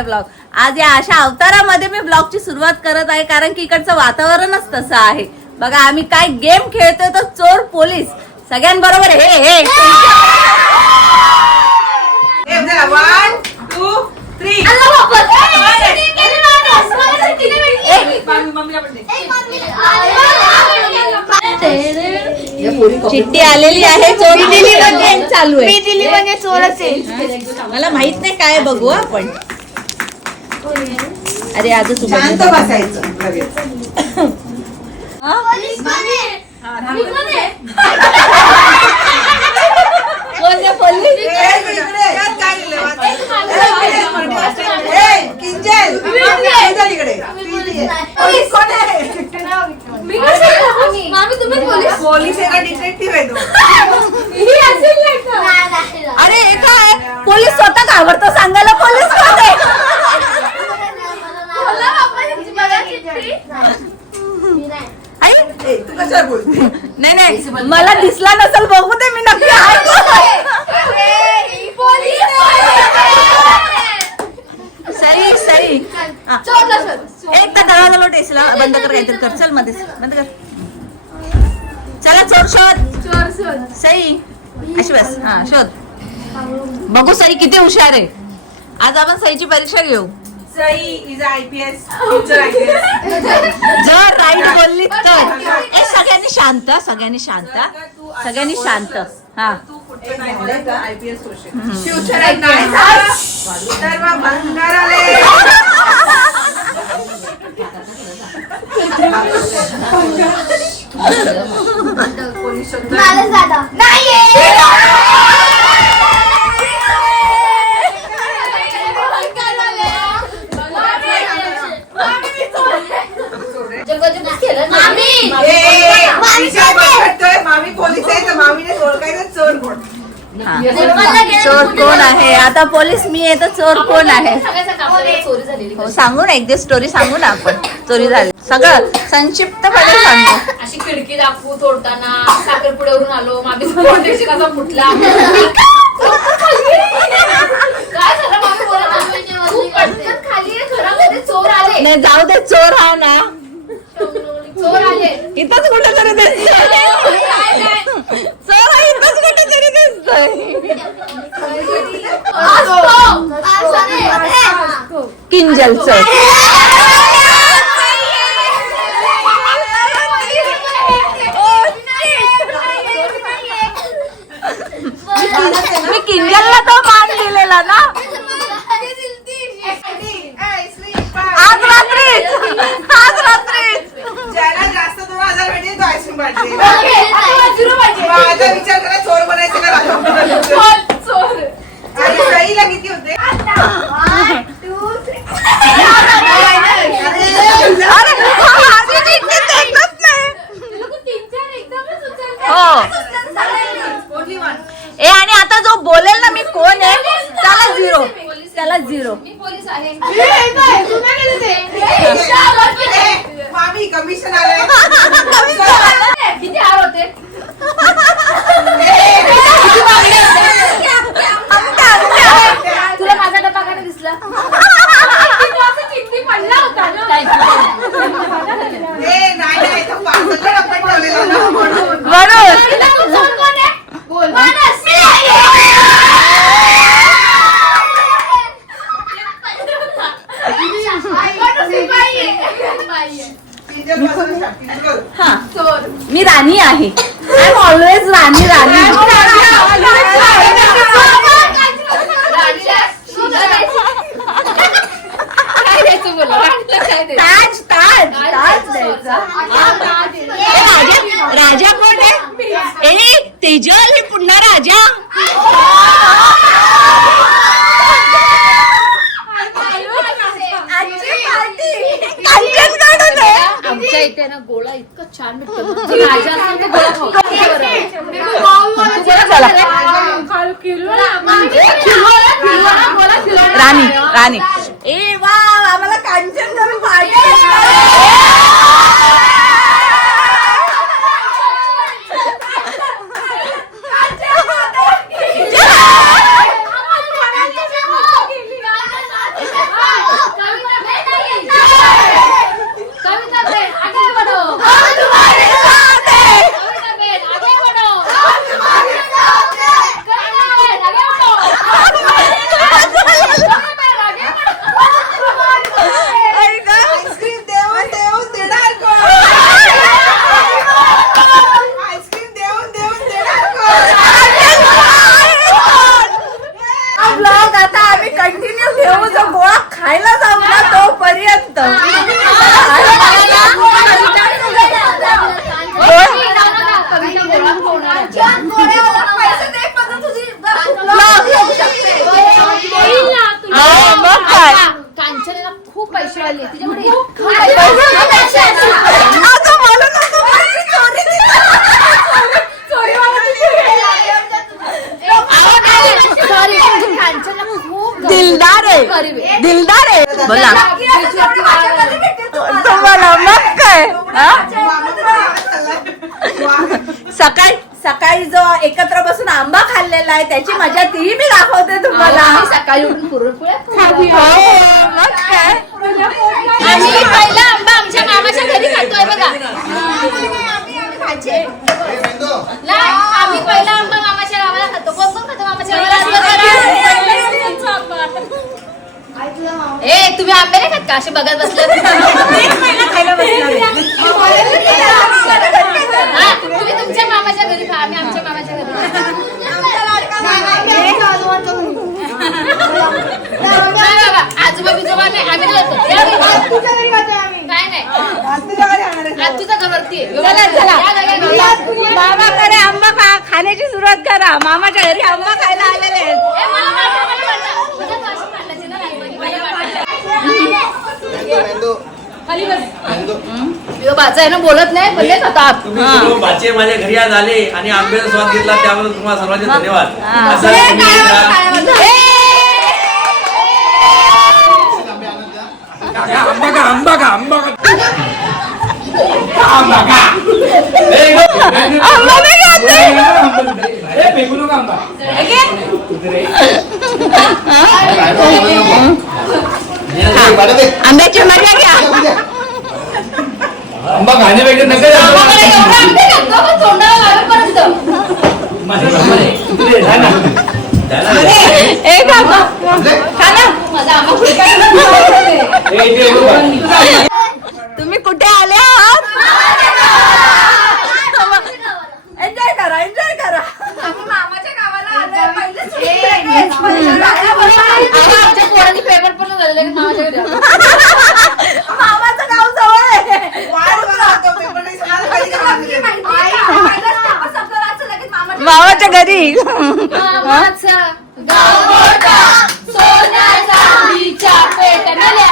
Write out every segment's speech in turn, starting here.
माय blog. आज या अशा अवतारामध्ये मी ब्लॉगची सुरुवात करत आहे कारण की इकडचं वातावरणच तसं आहे. बघा आम्ही काय गेम खेळतोय तर चोर पोलीस सगळ्यांबरोबर. हे हे 1 2 3 चिठ्ठी आलेली आहे. चोरी दिली म्हणजे चालू आहे. मी दिली म्हणजे चोर असेल. मला माहित नाही काय बघू आपण. अरे आज तू शांत बसायचं लगेच. पोलीस आहे का डिटेक्टिव्ह आहे तो? अरे हे काय पोलीस स्वतः घाबरतो सांगायला. पोलीस मध्ये तू कशावर बोलते? नाही नाही मला दिसला नसेल बघू दे मी नक्की सही सही. एक तर दरवाजा लोट एसला बंद कर काहीतरी कर. चल मध्ये बंद कर. चला चोर शोध. सई अशी बस. हा शोध. बघू सई किती हुशार आहे. आज आपण सईची परीक्षा घेऊ. Sai is IPS future IPS. जर राईट बोलली तर. ए सगळ्यांनी शांत. सगळ्यांनी शांत. सगळ्यांनी शांत. हा तू कुठे नाही झालं का IPS होशील. फ्युचर नाही झालं तर मग भंगार आले. पोलीस शोधतोय. मामी पोलीस आहे तर मामीने ओळखायचं चोर कोण. चोर कोण आहे. आता पोलीस मी आहे तर चोर कोण आहे हो सांगू ना. एक दिवस स्टोरी सांगू ना आपण. चोरी झाली सगळं संक्षिप्तपणे सांगू. अशी खिडकी दाखवू तोडताना साखरपुड्यावरून आलो. मामी कसा फुटला काय झालं. मामी बोला खाली घरामध्ये चोर आले. नाही जाऊ दे. चोर हा ना चोर आले इथंच कुठेतरी दिसतोय. चोर हा इथंच कुठेतरी दिसतोय. किंजल चोर. मी किंजलला तो मान दिलेला ना आज रात्री. आज रात्री ज्याला जास्त 2000 भेटले तो आईस्क्रीम पाहिजे. माझा विचार करा चोर बनायचं का राजा बनायचं. चोर आणि सईला किती होते? ए आणि आता जो बोलेल ना मी कोण आहे त्याला 0. त्याला 0. मामी कमिशन आलंय. किती हार होते. तुला माझा डब्बा काय दिसला. किती पडला होता नाही तो पार्सलचा डब्बा ठेवलेला ना म्हणून. हा मी राणी आहे. आय एम ऑलवेज राणी. राणी ताज ताज ताज द्यायचा. राजा कोण आहे. ए तेजल हे पुन्हा राजा. आमच्या इथे ना गोळा इतका छान भेटतो. राजा असेल तर गोळा राणी राणी. ए वा आम्हाला कांचन करून पार्टी. दिलदार आहे बोला तुम्हाला मग काय हा? सकाळी जो एकत्र बसून आंबा खाल्लेला आहे त्याची मजा ती मी दाखवते तुम्हाला. सकाळी उठून पुरणपोळ्या हो, मग काय आम्ही पहिला आंबा आमच्या मामाच्या घरी खातोय बघा. नाही, आम्ही पहिला आंबा मामाच्या गावाला खातो. कोण कोण खातो मामाच्या गावाला? ए तुम्ही आंबे नाही खात का असे बघत बसले? तुम्ही तुमच्या मामाच्या घरी खा, आम्ही आमच्या मामाच्या घरी आजोबा बिजोबा नाही आम्ही काय नाही तुझ्या घरवरती मामाकडे आंबा खाण्याची सुरुवात करा. मामाच्या घरी आंबा खायला आलेले आहेत. बाचा आहे ना बोलत नाही पण नाही खाता. तुम्ही सर्व बाचे माझ्या घरी आज आले आणि आंब्याचा स्वाद घेतला त्याबद्दल तुम्हाला सर्वांचे धन्यवाद. असं तुम्ही आंब्याची मजा घ्या. आंबा खाण्यापेक्षा नका तुम्ही कुठे आले आहात? एन्जॉय करा एन्जॉय करा. मामाच्या गावाला आमच्या पोरांनी पेपर पण झालेले मामाच्या घरी. मामाचं गाव जवळ आहे. मामाच्या घरी मामाचा गाव मोठा, सोन्या चांदीच्या पेट्या मेल्या.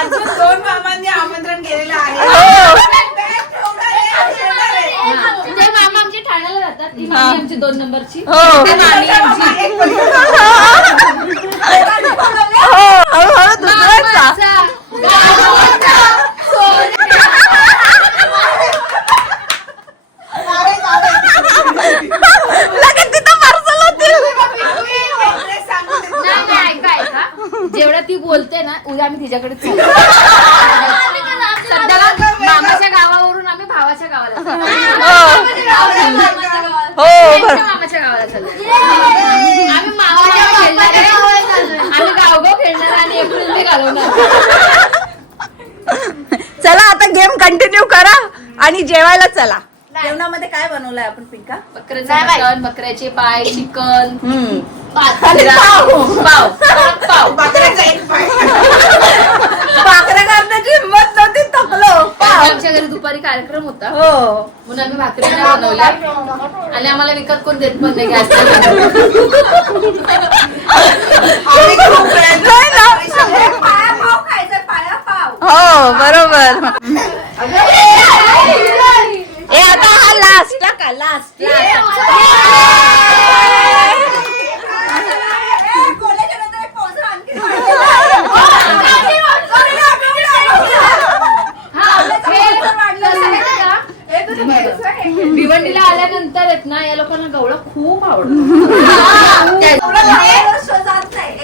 अजून 2 मामांनी आमंत्रण केलेलं आहे. ते मामा आमचे ठाण्याला राहतात. ती मामी आमची 2 नंबरची. हो. ते मामी आमची. हळूहळू दुसऱ्याचा. मामाचा गाव मोठा, सोन्या लगेच तिथं पार्सल होतील. नाही, ऐका. जेवढं ती बोलते ना उद्या आम्ही तिच्याकडे सध्याला मामाच्या गावावरून आम्ही भावाच्या गावाला चाललो. हो त्यांच्या मामाच्या गावाला चाललो. आम्ही मामाच्या खेळणार आहे. आम्ही गावगाव खेळणार आहे आणि एप्रिल मे घालवणार. चला आता गेम कंटिन्यू करा आणि जेवायला चला. जेवणामध्ये काय बनवलंय आपण पिंका? बकऱ्याचं मटण, बकऱ्याचे पाय, चिकन, पाव. बकऱ्याचा एक पाय. भाकऱ्या करण्याची हिंमत नव्हती थकलो. आमच्या घरी दुपारी कार्यक्रम होता हो म्हणून आम्ही भाकरी नाही बनवल्या आणि आम्हाला विकत कोण देत पण नाही गॅस. आम्ही खूप प्रयत्न नाही ना. पाव खायचा पाव. हो बरोबर. ए आता हा लास्ट का लास्ट भिवंडीला आल्यानंतर आहेत ना या लोकांना गवळा खूप आवडतो.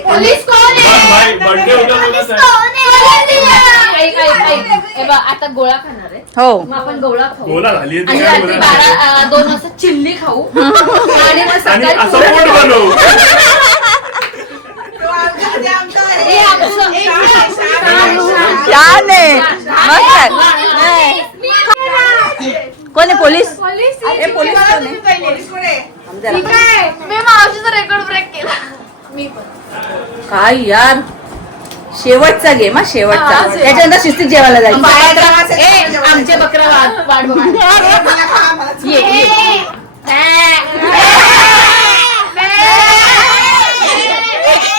पोलीस कोण आहे? ऐक. हे बघ, आता गोळा खाणार आहे. हो मग आपण गोळा खाऊ गोळा झाली आहे ती आणि काय रात्री बोलायला? 2 वाजता चिल्ली खाऊ आणि मग आणि सकाळी असं पुरण पोट खाऊ. बनवू. हे आमचं छान आहे. मस्त आहे. कोण आहे पोलीस? ए पोलीस कोण आहे? पोलीस कोण आहे? मी मावशीचा रेकॉर्ड ब्रेक केला. मी पण काय यार शेवटचा गेम हा शेवटचा. त्याच्यानंतर शिस्तीत जेवायला जायचं. आमचे बकरा वाट बघा.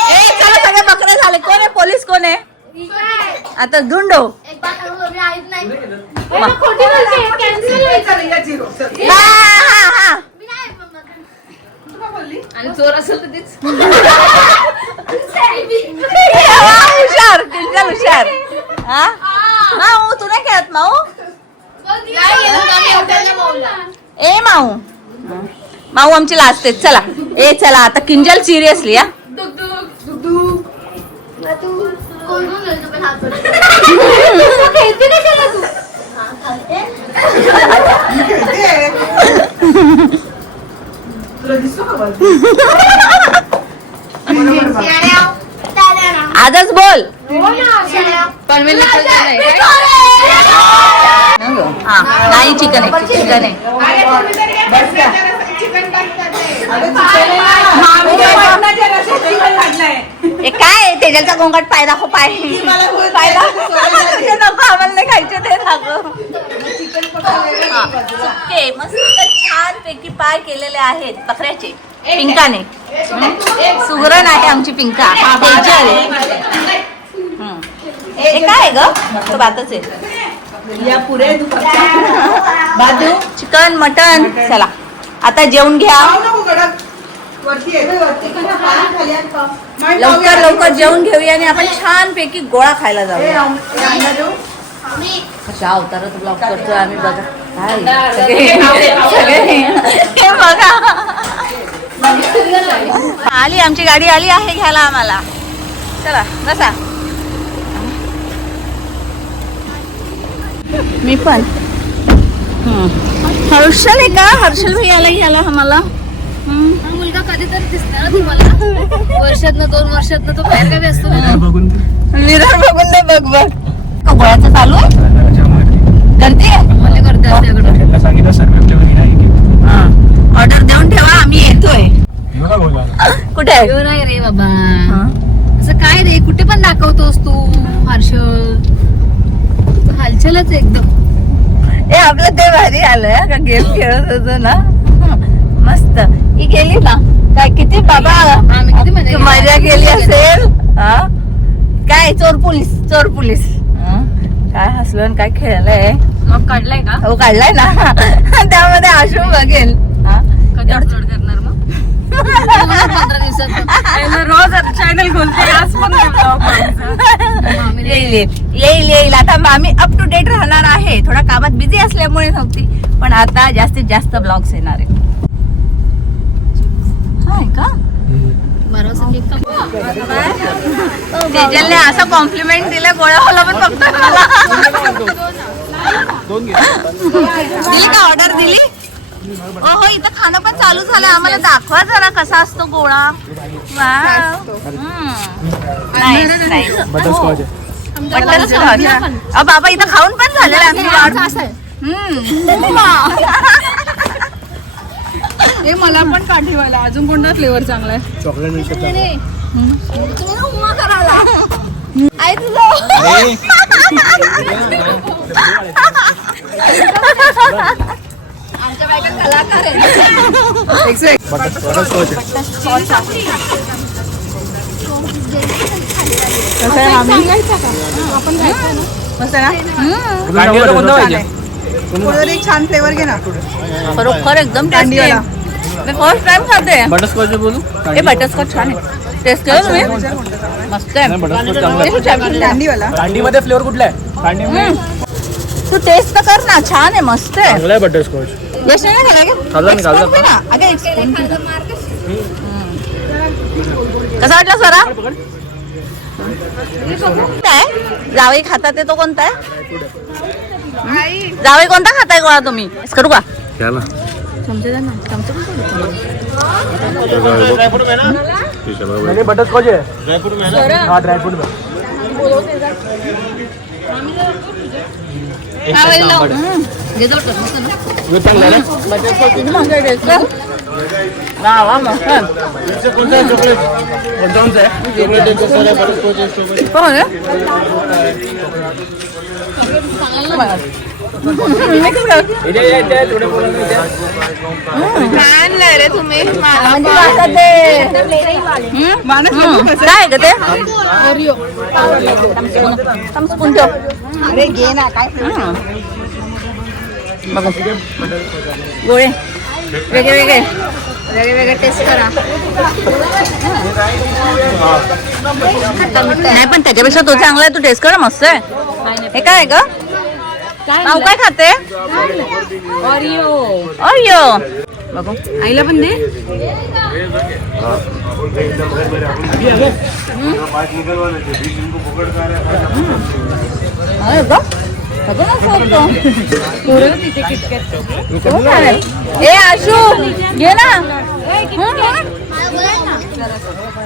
ये चला सगळे बकरे झाले. कोण आहे पोलीस? कोण आहे आता? धुंडो. खोटी बोलते. कॅन्सल. चल, या 0. चल. हा. आणि चोर असेल तर तीच. हुशार किंजल हुशार. हा माऊ तू नाही खेळत माऊ. ए माऊ माऊ आमची लाजते. चला ए चला आता किंजल सिरियसली हा. तुला दिसतो का बघ? आजच बोल. पनवेल नाही हा नाही चिकन आहे चिकन आहे. अरे तुम्ही तरी एक चिकन टाकतात ते. मामी काय मटणाच्या रश्श्यात चिकन घातलंय. हे काय तेजलचा गोंगाट पाय दाखव पाय मला बोल. पाय दाखव. तुझे नको आम्हाला नाही खायचे ते दाखव. चिकन पकडलं. हा, सुके मस्त छान पैकी पाय केलेले आहेत बकऱ्याचे पिंकाने. सुगरण आहे आमची पिंका. तेजल. हे काय ग तो भातच आहे. या पुरे बाजू चिकन मटन. चला आता जेवून घ्या नको कडक. वरती आहे वरती कसा पाणी खाली आहे का? लवकर लवकर जेवून घेऊया आणि आपण छान पैकी गोळा खायला जाऊ. कशा अवतारात ब्लॉग करतोय आम्ही बघा. काय सगळे हे बघा. आली आमची गाडी आली आहे घ्यायला आम्हाला. चला बसा. मी पण हर्षल आहे का. हर्षल भैयाला घ्यायला आम्हाला. हा मुलगा कधीतरी दिसणार तुम्हाला. वर्षातनं 2 वर्षातनं तो बाहेर गावी असतो. निरार बघून दे बघ बघ. गोळ्याचं चालू आहे गर्दी आहे. मला करते आपल्याकडे. ऑर्डर देऊन ठेवा आम्ही येतोय. कुठे आहे? येऊ नाही रे बाबा. असं काय रे कुठे पण दाखवतोस तू. हर्षल हालचालच एकदम. ए आपलं ते भारी आलंय का गेम खेळत होतो ना. मस्त ही गेली ना काय किती बाबा आम्ही किती मजा केली असेल. हा काय चोर पोलीस चोर पोलीस. काय हसलो आणि काय खेळलंय. मग काढलाय का. हो काढलाय ना. त्यामध्ये आशू बघेल. कधी अपलोड करणार मग. 15 दिवसात रोज चॅनल खोलते. आज पण येईल येईल येईल. आता आम्ही अप टू डेट राहणार आहे. थोडा कामात बिझी असल्यामुळे नव्हती पण आता जास्तीत जास्त ब्लॉग्स येणार आहे. हाय का तेजलने असं कॉम्प्लिमेंट दिलं. गोळ्यावाला पण बघतोय मला. दिली का ऑर्डर दिली. हो इथं खाणं पण चालू झालं. आम्हाला दाखवा जरा कसा असतो गोळा. बाबा इथं खाऊन पण झालेलं हे मला पण काठीवाला. अजून कोणता फ्लेवर चांगला आहे. चॉकलेट मिल्कशेक आई तुझं आमच्या बायका कलाकार आहे. एक छान फ्लेवर घे ना. खरोखर एकदम टेस्टी आहे. मी फर्स्ट टाइम खाते. बटरस्कॉच बोलू. हे बटरस्कॉच छान आहे. टेस्ट केलं तुम्ही मस्त आहे. कॅन्डीवाला. कांडीमध्ये फ्लेवर कुठला आहे. कांडी तू टेस्ट तर कर ना. छान आहे मस्त आहे. चांगला आहे बटरस्कॉच. यश नाही खाल्ला का? खाल्ला मी, खाल्ला. Expert पे ना. अगं expert. कसा वाटला स्वरा. काय जावई खातात ते तो कोणता आहे. जावई कोणता खाताय गोळा तुम्ही. करू का चमचे द्या ना. चमचे पण बटरस्कॉच आहे. हाँ ड्राईफ्रूट में. रे तुम्ही काय ग ते. अरे घे ना काय. बघा गोळे वेगळे वेगळे वेगळे टेस्ट करा. नाही पण त्याच्यापेक्षा तो चांगला आहे, तू टेस्ट कर, मस्त आहे. हे काय आहे ग? नाव काय खाते? ऑरिओ. बघू आईला पण दे. ए आशू घे ना.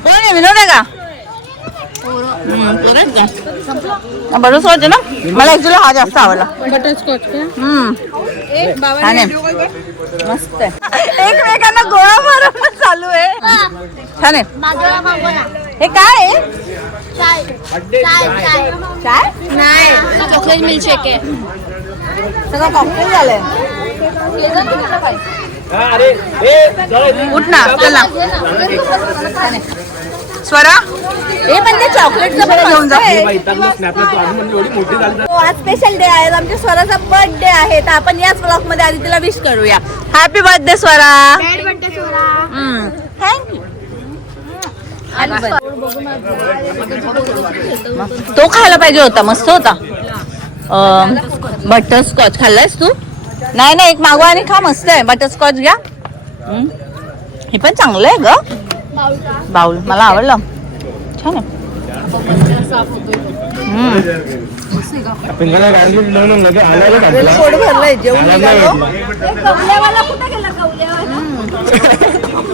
कोण आहे? विनोद आहे का? बरं सोच ना. मला ऍक्च्युली हा जास्त आवडला. छान आहे, मस्त आहे. एकमेकांना गोळा मारणं चालू आहे. छान आहे. हे काय आहे? चाय नाही चॉकलेट मिल्कशेक आहे. सगळं कॉकटेल झालंय. उठ ना चला. स्वरा हे पण ते चॉकलेटचं पण घेऊन जा. आज स्पेशल डे आहे, आमच्या स्वराचा बर्थडे आहे, तर आपण याच ब्लॉग मध्ये आधी तिला विश करूया. Happy birthday Swara. थँक्यू. तो खायला पाहिजे होता, मस्त होता. बटरस्कॉच खाल्लायस तू? नाही नाही, एक मागवा आणि खा, मस्त आहे. बटरस्कॉच घ्या. हे पण चांगलं आहे ग. बाउल मला आवडलं, छान आहे. पोट भरलंय, जेवण निघालो.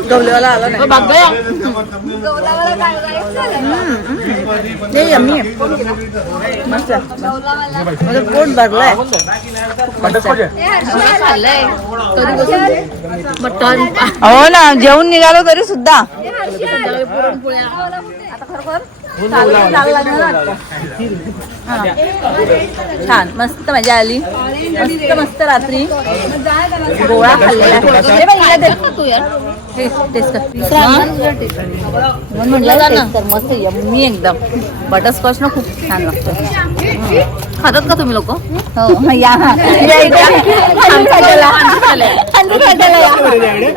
गवलेवाला आला नाही. यम्मी आहे, मस्त आहे. माझं पोट भरलंय. हो ना, जेवून निघालो तरी सुद्धा. छान, मस्त मजा आली. मस्त मस्त रात्री गोळा खाल्लेला. मस्त यम्मी एकदम. बटरस्कॉच ना खूप छान लागतं. खातात का तुम्ही लोक? हो या.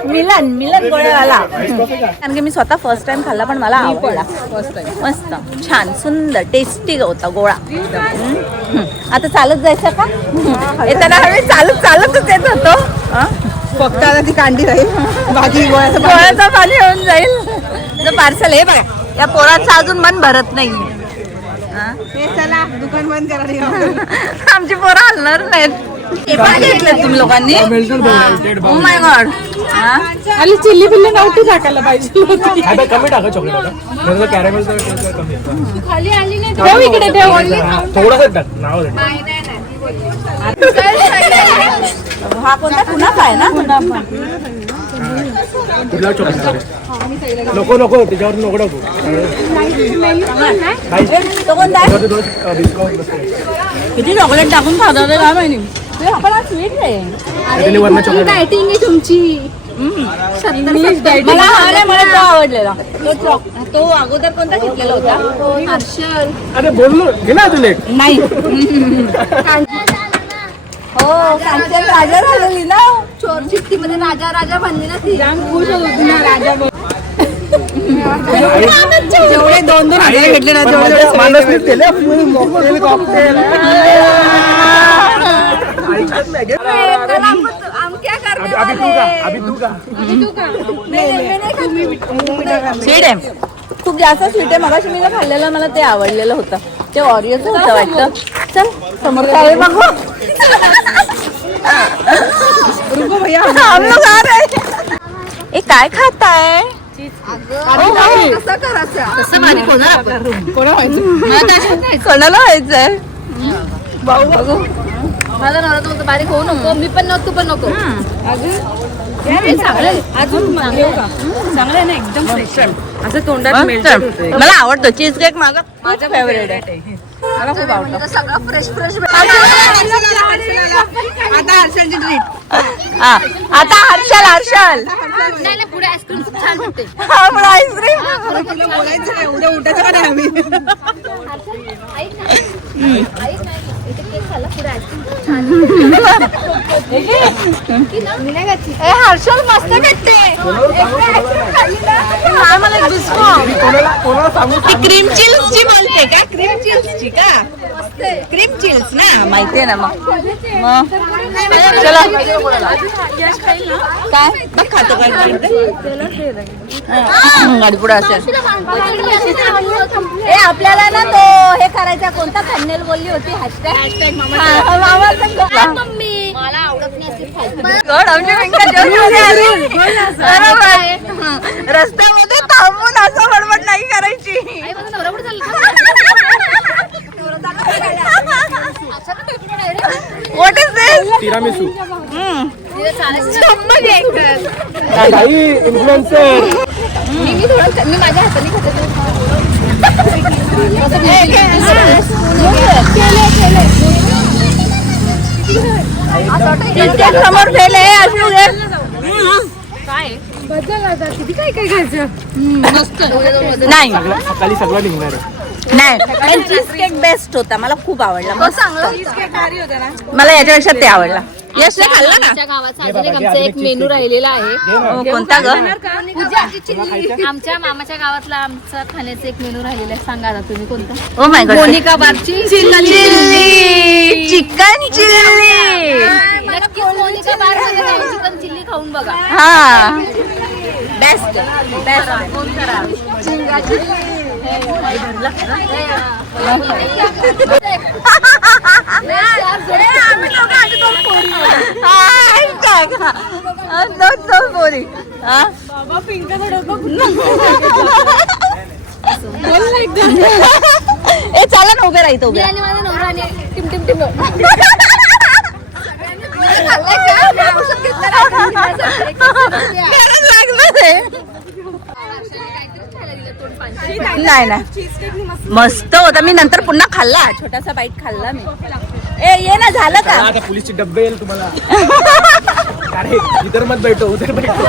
मिलन गोळेवाला. कारण की मी स्वतः फर्स्ट टाइम खाल्ला, पण मला आवडला. मस्त छान सुंदर टेस्टी होता गोळा. आता चालत जायचं का? येताना आम्ही चालतच येत होतो. फक्त आता ती कांडी राहील, बाकी गोळ्याचं पाणी होऊन जाईल. पार्सल हे बघा, या पोराचं अजून मन भरत नाही. चला दुकान बंद करा. आमची पोरं हलणार नाहीत. हे पण घेतलं तुम्ही लोकांनी? Oh my God. आणि चिल्ली बिल्ली नव्हती टाकायला पाहिजे. कमी टाका चॉकलेट आता. कॅरेमेलचं कमी खाली आली नाही. ठेव इकडे, ठेव. थोडंसं टाक नाव. हा कोणता कुनाफा आहे ना? कुठला चॉकलेट नको नको त्याच्यावर नको टाकू. तो कोणता आहे? डिस्काउंट किती चॉकलेट टाकून खातात काय माहिती. आपण आज स्वीट आहे. डायटिंग आहे तुमची. मला हा नाही, मला तो आवडलेला. तो अगोदर कोणता घेतलेला होता? हर्षल. अरे बोललो घे ना अजून एक. नाही. हो कांचन राजा झालेली ना. चोर चिठ्ठी मध्ये राजा बनली ना ती. जेवढे 2,000 भेटले ना तेवढे स्वीट आहे, खूप जास्त स्वीट आहे. मगाशी मी खाल्लेलं, मला ते आवडलेलं होतं. ते ऑरिओचं होतं वाटतं. चल समोर काय बघू. हम लोग आ रहे हैं. ए काय खाताय? कोणाला व्हायचंय? बघू. माझा नवरा तो बारीक होऊ नको, मी पण नको, तू पण नको. चांगलं आहे ना, एकदम असं तोंडात मला आवडतो चीज केक. माझा फेवरेट आहे. मला खूप आवडतं. सगळं फ्रेश आता हर्षलची ट्रीट. आता हर्षल नाही पुढे आईस्क्रीम खूप छान होते. आपण आईस्क्रीम. तुला बोलायचं नाही, उद्या उठायचं का नाही आम्ही. हर्षल मस्त भेटते. मला एक कोणाला सांगू ती क्रीम चिल्सची बोलते का? क्रीम चिल्सची का? क्रीम चिल्स ना माहितीये ना. मग चला काय बघ खातो काय गाडी पुढे असेल. आपल्याला ना तो हे करायचा कोणता थंबनेल बोलली होती हॅशटॅग मम्मी मला आवडत रस्त्यामध्ये थांबून असं बडबड नाही करायची. What is this? तिरामिसू काही इन्फ्लुएन्सर मी माझ्या हाताने समोर फेले नाही सकाळी सगळं निघणार आहे. नाही चीज केक बेस्ट होता. मला खूप आवडला. मला याच्यापेक्षा ते आवडला. यश खाल्ला ना? आमच्या गावाचा अजून एक आमचा एक मेनू राहिलेला आहे. कोणता ग? आमच्या मामाच्या गावातला आमचा खाण्याचा एक मेनू राहिलेला आहे. सांगा आता तुम्ही कोणता? Oh my God. मोनिका बारची चिल्ली चिकन चिल्ली. नक्कीच मोनिका बार चिकन चिल्ली खाऊन बघा. हा बेस्ट बेस्ट. फोन करा. चला ना उभे राहतो उभे. आणि माझा नवरा आणि टिम टिम टिम नाही नाही मस्त होता. मी नंतर पुन्हा खाल्ला. छोटासा बाईट खाल्ला मी. ये ना झालं का? आता पोलीसची डब्बे येईल तुम्हाला. अरे इधर मत बैठो उधर बैठो.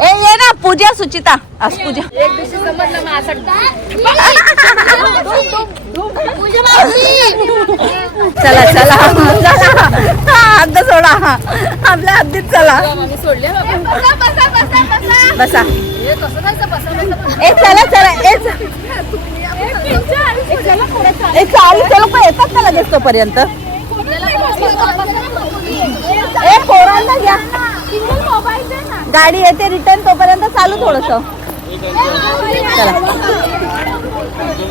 ये ना पूजा सुचिता. आज पूजा एक दिवशी समजलं चला चला हद्द सोडा. आपल्या हद्दीत चला. सोडले बसा. कसं जायचं बसा. ए चला चला ए चालू ते लोक येतात का लगेच तोपर्यंत? ए पोरांना घ्या. गाडी येते रिटर्न तोपर्यंत चालू थोडस. चला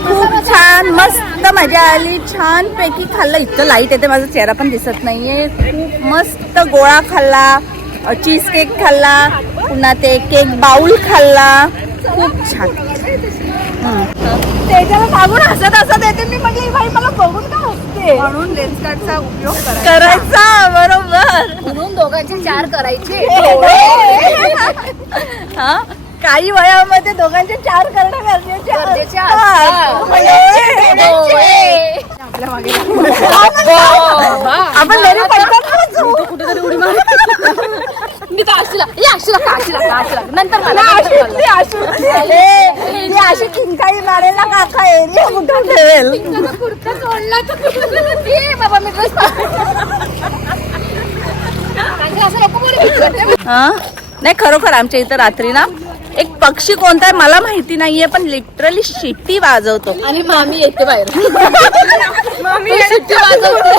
खूप छान मस्त मजा आली. छान पैकी खाल्लं. इतकं लाईट येते माझा चेहरा पण दिसत नाहीये. खूप मस्त गोळा खाल्ला. चीज केक खाल्ला. पुन्हा ते केक बाउल खाल्ला. खूप छान. त्याच्याला मागून हसत हसत येते. मी म्हटलं भाई मला बघून का हसते म्हणून लेन्स कार्डचा उपयोग करायचा. बरोबर. म्हणून दोघांचे 4 करायचे. हा काही वयामध्ये दोघांचे 4 करणं गरजेचे आपण घरी पडतात कुठेतरी उडी मार. मी का आशीला नंतर मला अशी किंकाळी मारेल ना काका एरिया कुठं ठेवेल. कुर्ता सोडला तर बाबा मी ड्रेस असं नको बोलू. हा नाही खरोखर आमच्या इथं रात्री ना एक पक्षी कोणता आहे मला माहिती नाहीये पण लिटरली शिट्टी वाजवतो. आणि मामी येते बाहेर. शिट्टी वाजवतो.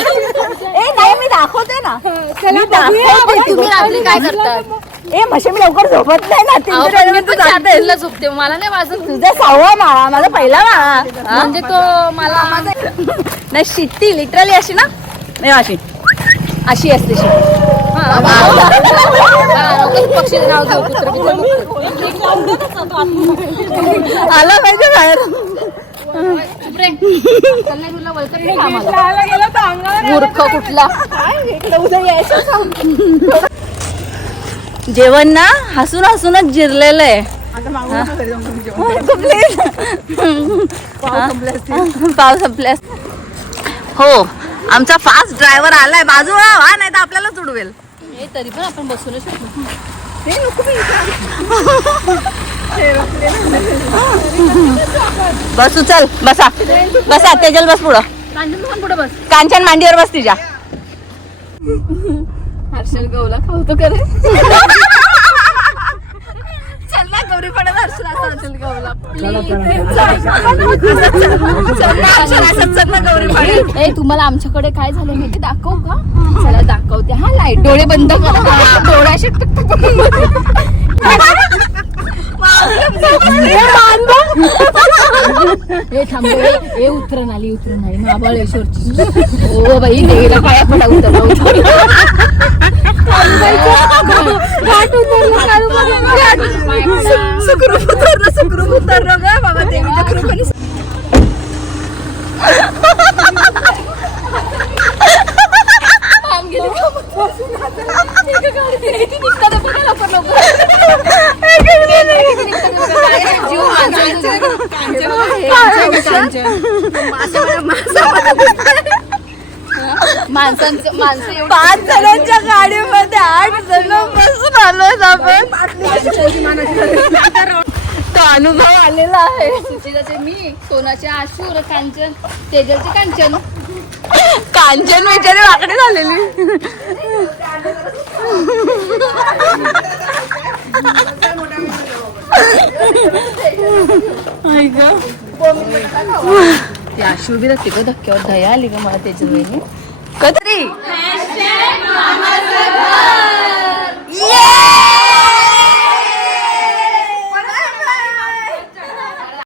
ए नाही मी दाखवते ना. मी दाखवते. तुम्ही रात्री काय करतात? ए म्हशी मी लवकर झोपत नाही ना. मी पण 4 दिवसाला झोपते. मला नाही वाजत. तुझा 6वा माळा माझा पहिला माळा. म्हणजे तो मला नाही शिट्टी लिटरली अशी ना नाही अशी असते शिट्टी. पक्षी नाव घेऊ कुत्र आला पाहिजे बाहेर. मूर्ख कुठला. जेवण ना हसून हसूनच जिरलेलं आहे. पाव संपल्यास. हो आमचा फास्ट ड्रायव्हर आलाय. बाजूला व्हा नाही तर आपल्यालाच उडवेल. तरी पण आपण बसूनच शकतो. बसू चल बसा बसा तेजल बस पुढं. कांचन तू पण पुढे बस. कांचन मांडीवर बस तिच्या. हर्षल गवला खावतो का रे? चल ना गौरी पडत हर्षल असं हर्षल गवला ए तुम्हाला आमच्याकडे काय झालं माहिती दाखवू का? चला दाखवते. हा लाईट डोळे बंद करा. डोळे असे टक टक टक हे थांब हे उतरण आली महाबळेश्वरची. ओ बाई देवीला पाया पडा उतरला सुखरूप उतरलं ग बाबा देवीच्या कृपेने. माणसं 5 जणांच्या गाडीमध्ये 8 जण बसून आलोय आपण. तो अनुभव आलेला आहे. सुचिताचे मी, सोनाचे आशू, कांचन, तेजलचे कांचन. कांचन बिचारी वाकडी झालेली. ती आशू बी रस्ते ग धक्क्यावर दया आली का मला त्याच्या वेळी कधी